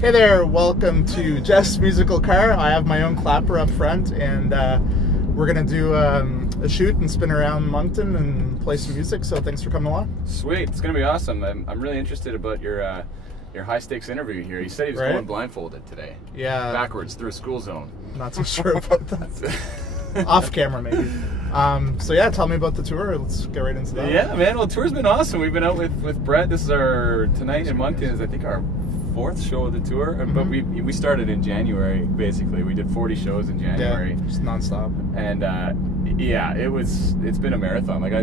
Hey there, welcome to Jeff's Musical Car. I have my own clapper up front, and we're going to do a shoot and spin around Moncton and play some music, so thanks for coming along. Sweet, it's going to be awesome. I'm really interested about your high-stakes interview here. You said he was going blindfolded today. Yeah. Backwards, through a school zone. Not so sure about that. Off camera, maybe. So yeah, tell me about the tour. Let's get right into that. Yeah, man. Well, the tour's been awesome. We've been out with Brett. This is tonight in Moncton is, I think, our fourth show of the tour. Mm-hmm. But we started in January, basically. We did 40 shows in January. Yeah, just nonstop. And yeah, it's been a marathon. Like I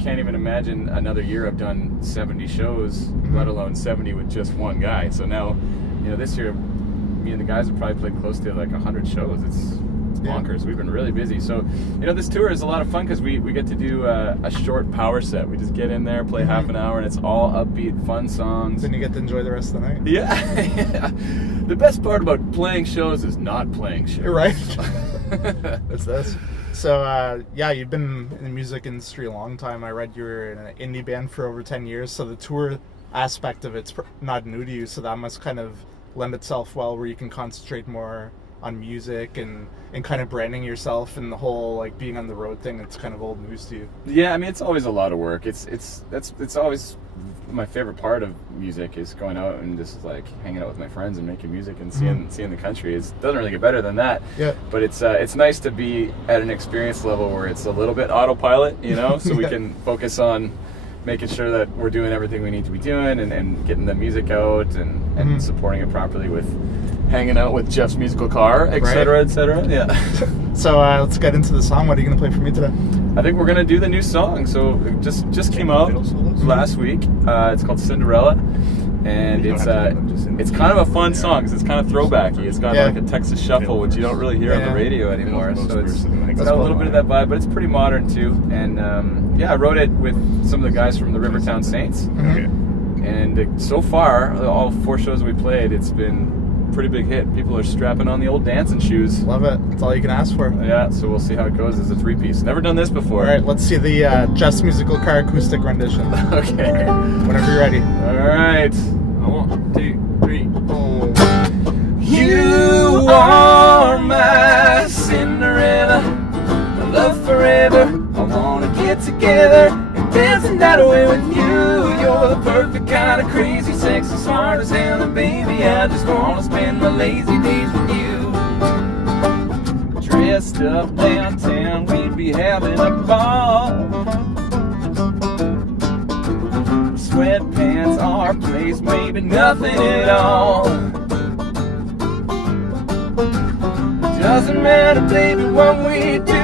can't even imagine another year I've done 70 shows, mm-hmm. let alone 70 with just one guy. So now, this year, me and the guys have probably played close to like 100 shows. It's bonkers. We've been really busy. So, this tour is a lot of fun because we get to do a short power set. We just get in there, play half an hour, and it's all upbeat, fun songs. Then you get to enjoy the rest of the night. Yeah. The best part about playing shows is not playing shows. Right. That's this. So, you've been in the music industry a long time. I read you were in an indie band for over 10 years, so the tour aspect of it's not new to you, so that must kind of lend itself well where you can concentrate more on music and kind of branding yourself, and the whole like being on the road thing. It's kind of old news to you. Yeah, I mean, it's always a lot of work. It's always my favorite part of music is going out and just like hanging out with my friends and making music and seeing the country. It doesn't really get better than that. Yeah. But it's nice to be at an experience level where it's a little bit autopilot, so we can focus on making sure that we're doing everything we need to be doing and getting the music out and supporting it properly with hanging out with Jeff's Musical Car, et cetera, et cetera. Yeah. So let's get into the song. What are you going to play for me today? I think we're going to do the new song. So it just came out last week. It's called Cinderella. And it's kind of a fun song because it's kind of throwbacky. It's got like a Texas shuffle, which you don't really hear on the radio anymore. So it's got a little bit of that vibe, but it's pretty modern too. And I wrote it with some of the guys from the Rivertown Saints. Mm-hmm. And so far, all 4 shows we played, it's been a pretty big hit. People are strapping on the old dancing shoes. Love it. That's all you can ask for. Yeah, so we'll see how it goes as a 3-piece. Never done this before. All right, let's see the Jeff's Musical Car acoustic rendition. Okay. Whenever you're ready. All right. 1, 2, 3, 4. You are my Cinderella, my love forever. I wanna get together and dance the night away with you. You're the perfect kind of crazy, sexy, smart as hell, and baby, I just wanna spend my lazy days with you. Dressed up downtown, we'd be having a ball. Sweatpants, our place, maybe nothing at all. Doesn't matter, baby, what we do,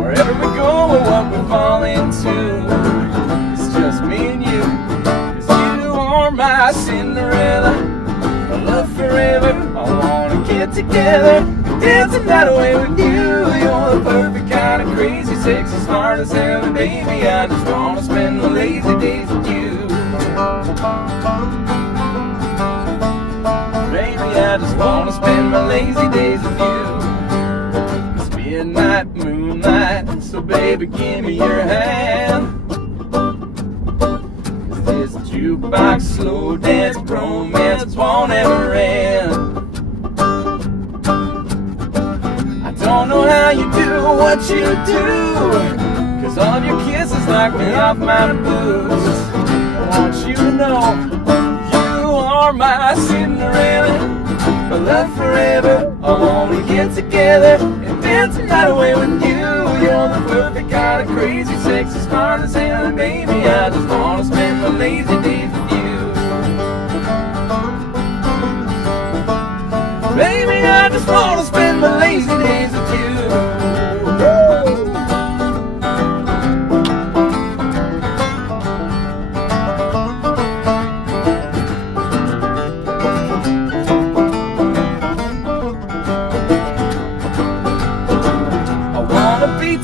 wherever we go or what we fall into. It's just me and you, 'cause you are my Cinderella, my love forever. I wanna get together and dance the night away with you. You're the perfect kind of crazy, sexy, smart as hell, and baby, I just wanna spend my lazy days with you. Baby, I just wanna spend my lazy days with you. It's midnight, moonlight, so baby, give me your hand. 'Cause this jukebox slow dance romance won't ever end. I don't know how you do what you do, 'cause all of your kisses knock me off my boots. I want you to know you are my Cinderella, my love forever. I wanna get together and dance the night away with you. You're the perfect kind of crazy, sexy, smart as hell, and baby, I just wanna spend my lazy days with you. Baby, I just wanna spend my lazy days with you.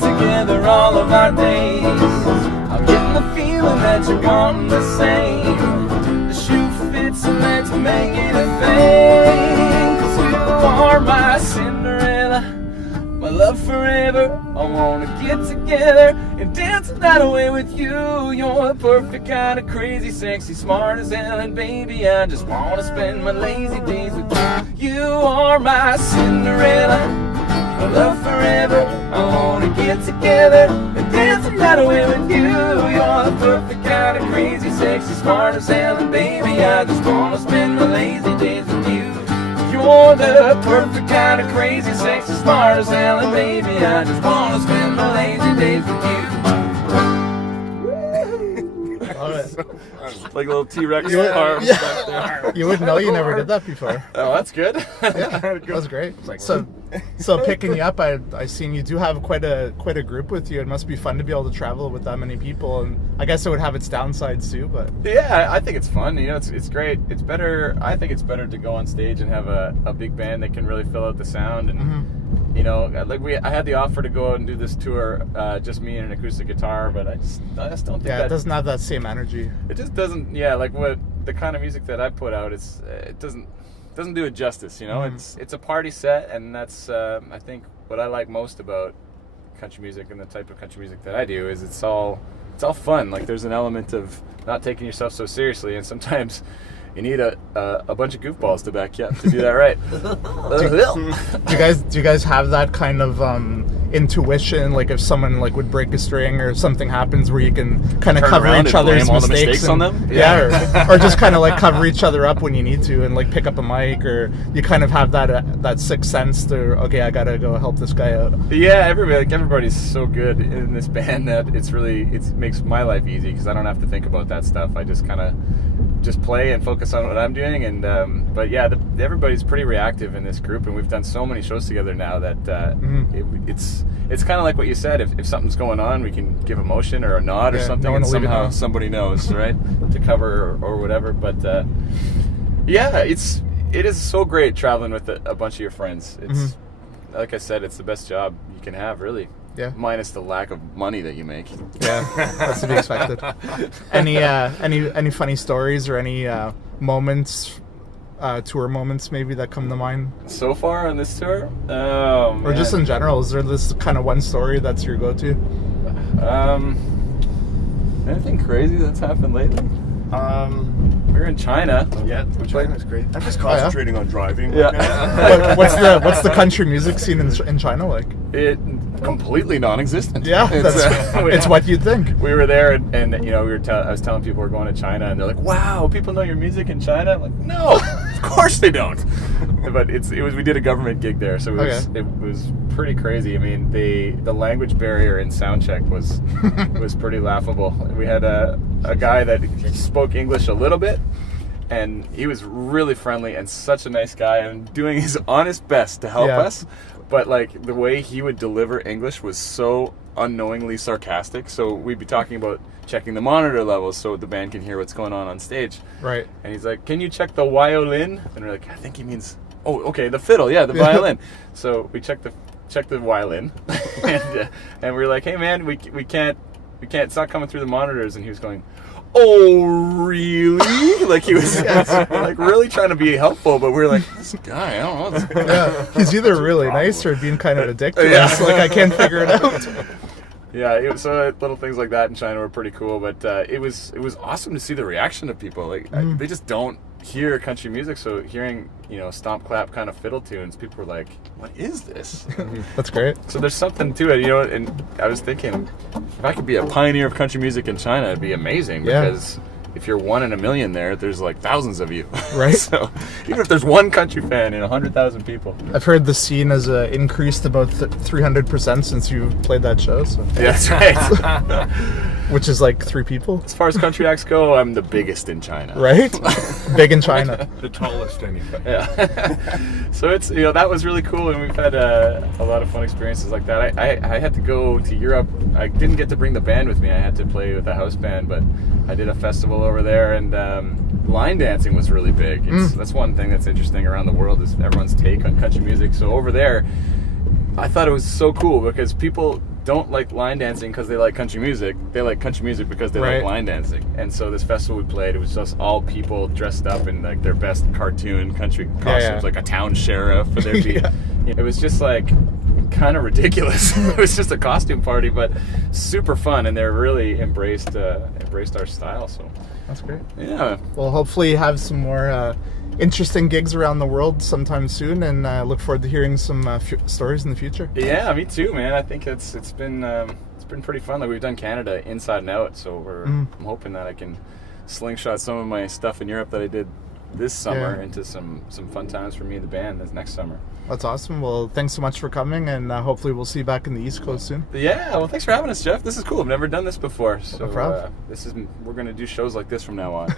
Together all of our days, I'm getting the feeling that you're gone the same. The shoe fits and let's make it a thing. 'Cause you are my Cinderella, my love forever. I wanna get together and dancing that away with you. You're the perfect kind of crazy, sexy, smart as hell, and baby, I just wanna spend my lazy days with you. You are my Cinderella, my love forever. I wanna get together and dance the night away with you. You're the perfect kind of crazy, sexy, smart as hell, and baby, I just wanna spend my lazy days with you. You're the perfect kind of crazy, sexy, smart as hell, and baby, I just wanna spend my lazy days with you. Like a little T-Rex arms back there. You wouldn't know you never did that before. Oh, that's good. Yeah, that was great. So picking you up, I seen you do have quite a group with you. It must be fun to be able to travel with that many people, and I guess it would have its downsides too. But yeah, I think it's fun. You know, it's great. It's better. I think it's better to go on stage and have a big band that can really fill out the sound. And you know, like I had the offer to go out and do this tour, just me and an acoustic guitar, but I just don't think it doesn't have that same energy. It just doesn't. Yeah, like what the kind of music that I put out, it doesn't do it justice. You know, it's a party set, and that's I think what I like most about country music and the type of country music that I do is it's all fun. Like there's an element of not taking yourself so seriously, and sometimes you need a bunch of goofballs to back you up to do that right. Do you guys have that kind of intuition? Like if someone like would break a string or something happens, where you can kind of cover each other's mistakes on them? Yeah, or just kind of like cover each other up when you need to, and like pick up a mic, or you kind of have that sixth sense to, okay, I gotta go help this guy out. Yeah, everybody's so good in this band that it makes my life easy because I don't have to think about that stuff. I just kind of play and focus on what I'm doing, and but yeah, everybody's pretty reactive in this group, and we've done so many shows together now that it's kind of like what you said. If something's going on, we can give a motion or a nod or something, and somehow somebody knows, right, to cover or whatever. But yeah, it is so great traveling with a bunch of your friends. It's like I said, it's the best job you can have, really. Yeah. Minus the lack of money that you make. Yeah, that's to be expected. Any funny stories or any moments, tour moments maybe that come to mind? So far on this tour? Or just in general, is there this kind of one story that's your go-to? Anything crazy that's happened lately? We were in China. Yeah, China's great. I'm just concentrating on driving. Yeah. What's the country music scene in China like? It completely non-existent. Yeah, it's what you'd think. We were there, and you know, I was telling people we're going to China, and they're like, "Wow, people know your music in China." I'm like, "No, of course they don't." But we did a government gig there, so it was pretty crazy. I mean, the language barrier in soundcheck was pretty laughable. We had a guy that spoke English a little bit, and he was really friendly and such a nice guy and doing his honest best to help us. But like the way he would deliver English was so unknowingly sarcastic. So we'd be talking about checking the monitor levels so the band can hear what's going on stage. Right. And he's like, "Can you check the violin?" And we're like, "I think he means, oh, okay, the fiddle, yeah, the violin." So we checked the violin, and we were like, "Hey man, we can't, it's not coming through the monitors." And he was going, "Oh, really?" Like he was like really trying to be helpful, but we were like, "This guy, I don't know." Yeah, he's either really nice or being kind of ridiculous. Like I can't figure it out. Yeah, so little things like that in China were pretty cool, but it was awesome to see the reaction of people. Like they just don't hear country music, so hearing, you know, stomp clap kind of fiddle tunes, people were like, "What is this?" That's great. So there's something to it, you know. And I was thinking, if I could be a pioneer of country music in China, it'd be amazing. Because if you're 1 in a million there's like thousands of you, right? So even if there's one country fan in 100,000 people, I've heard the scene has increased about 300% since you played that show. So. Yeah, that's right. Which is like 3 people. As far as country acts go, I'm the biggest in China. Right? Big in China. The tallest anyway. Yeah. So it's, you know, that was really cool, and we've had a lot of fun experiences like that. I had to go to Europe. I didn't get to bring the band with me. I had to play with a house band, but I did a festival over there, and line dancing was really big. That's one thing that's interesting around the world is everyone's take on country music. So over there, I thought it was so cool because people don't like line dancing because they like country music. They like country music because they like line dancing. And so this festival we played, it was just all people dressed up in like their best cartoon country costumes, like a town sheriff. Or there'd be, it was just like kind of ridiculous. It was just a costume party, but super fun, and they're really embraced our style. So that's great. Yeah. Well, hopefully have some more interesting gigs around the world sometime soon, and look forward to hearing some stories in the future. Yeah, me too, man. I think it's been pretty fun. Like, we've done Canada inside and out, so I'm hoping that I can slingshot some of my stuff in Europe that I did this summer into some fun times for me and the band this next summer. That's awesome. Well, thanks so much for coming, and hopefully we'll see you back in the East Coast soon. Yeah, well, thanks for having us, Jeff. This is cool. I've never done this before, so no problem. We're gonna do shows like this from now on.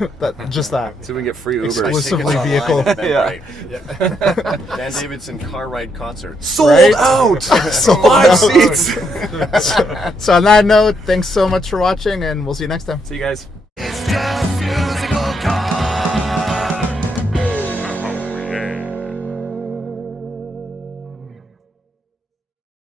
Just that. So we can get free Uber. Exclusively vehicle. Dan Davidson car ride concert. Sold out. 5 seats. So on that note, thanks so much for watching, and we'll see you next time. See you guys.